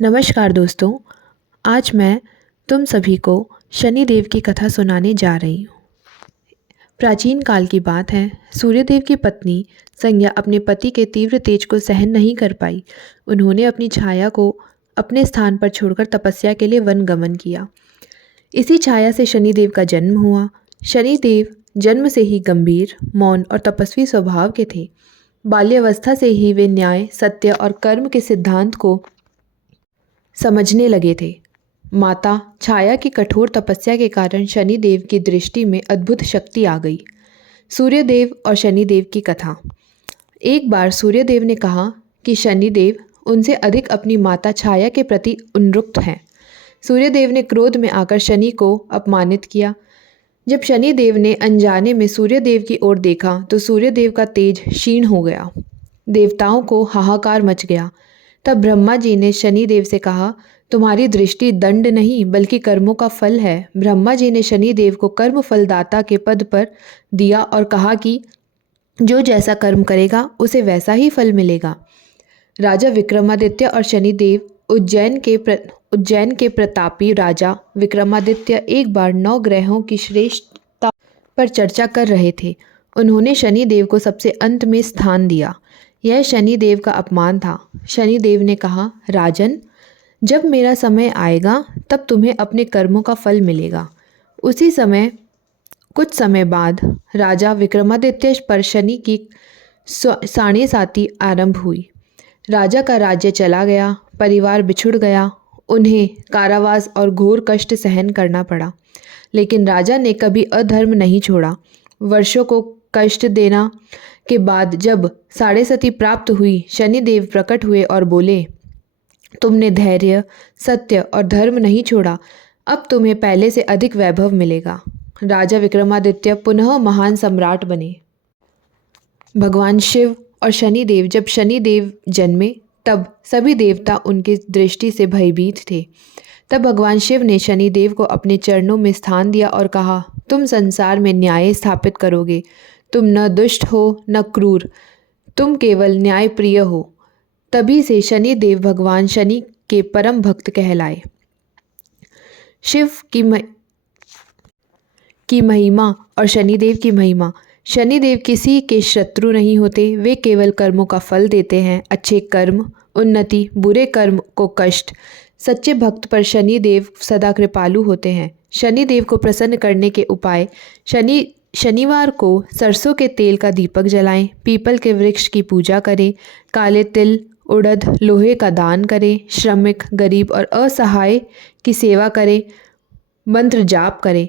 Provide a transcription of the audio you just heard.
नमस्कार दोस्तों। आज मैं तुम सभी को शनिदेव की कथा सुनाने जा रही हूँ। प्राचीन काल की बात है। सूर्यदेव की पत्नी संज्ञा अपने पति के तीव्र तेज को सहन नहीं कर पाई। उन्होंने अपनी छाया को अपने स्थान पर छोड़कर तपस्या के लिए वन गमन किया। इसी छाया से शनिदेव का जन्म हुआ। शनिदेव जन्म से ही गंभीर, मौन और तपस्वी स्वभाव के थे। बाल्यावस्था से ही वे न्याय, सत्य और कर्म के सिद्धांत को समझने लगे थे। माता छाया की कठोर तपस्या के कारण शनिदेव की दृष्टि में अद्भुत शक्ति आ गई। सूर्यदेव और शनिदेव की कथा। एक बार सूर्यदेव ने कहा कि शनिदेव उनसे अधिक अपनी माता छाया के प्रति उन्मुक्त हैं। सूर्यदेव ने क्रोध में आकर शनि को अपमानित किया। जब शनिदेव ने अनजाने में सूर्यदेव की ओर देखा तो सूर्यदेव का तेज क्षीण हो गया। देवताओं को हाहाकार मच गया। तब ब्रह्मा जी ने शनिदेव से कहा, तुम्हारी दृष्टि दंड नहीं बल्कि कर्मों का फल है। ब्रह्मा जी ने शनिदेव को कर्म फलदाता के पद पर दिया और कहा कि जो जैसा कर्म करेगा उसे वैसा ही फल मिलेगा। राजा विक्रमादित्य और शनिदेव उज्जैन के प्रतापी राजा विक्रमादित्य एक बार 9 ग्रहों की श्रेष्ठता पर चर्चा कर रहे थे। उन्होंने शनिदेव को सबसे अंत में स्थान दिया। यह शनिदेव का अपमान था। शनिदेव ने कहा, राजन, जब मेरा समय आएगा तब तुम्हें अपने कर्मों का फल मिलेगा। उसी समय कुछ समय बाद राजा विक्रमादित्य पर शनि की साढ़ेसाती आरंभ हुई। राजा का राज्य चला गया, परिवार बिछुड़ गया, उन्हें कारावास और घोर कष्ट सहन करना पड़ा। लेकिन राजा ने कभी अधर्म नहीं छोड़ा। वर्षों को कष्ट देना के बाद जब साढ़ेसती प्राप्त हुई, शनिदेव प्रकट हुए और बोले, तुमने धैर्य, सत्य और धर्म नहीं छोड़ा, अब तुम्हें पहले से अधिक वैभव मिलेगा। राजा विक्रमादित्य पुनः महान सम्राट बने। भगवान शिव और शनिदेव। जब शनिदेव जन्मे तब सभी देवता उनकी दृष्टि से भयभीत थे। तब भगवान शिव ने शनिदेव को अपने चरणों में स्थान दिया और कहा, तुम संसार में न्याय स्थापित करोगे। तुम न दुष्ट हो न क्रूर, तुम केवल न्यायप्रिय हो। तभी से शनिदेव भगवान शनि के परम भक्त कहलाए। शिव की महिमा और शनिदेव की महिमा। शनिदेव किसी के शत्रु नहीं होते। वे केवल कर्मों का फल देते हैं। अच्छे कर्म उन्नति, बुरे कर्म को कष्ट। सच्चे भक्त पर शनिदेव सदा कृपालु होते हैं। शनिदेव को प्रसन्न करने के उपाय। शनिवार को सरसों के तेल का दीपक जलाएं, पीपल के वृक्ष की पूजा करें, काले तिल, उड़द, लोहे का दान करें, श्रमिक, गरीब और असहाय की सेवा करें, मंत्र जाप करें।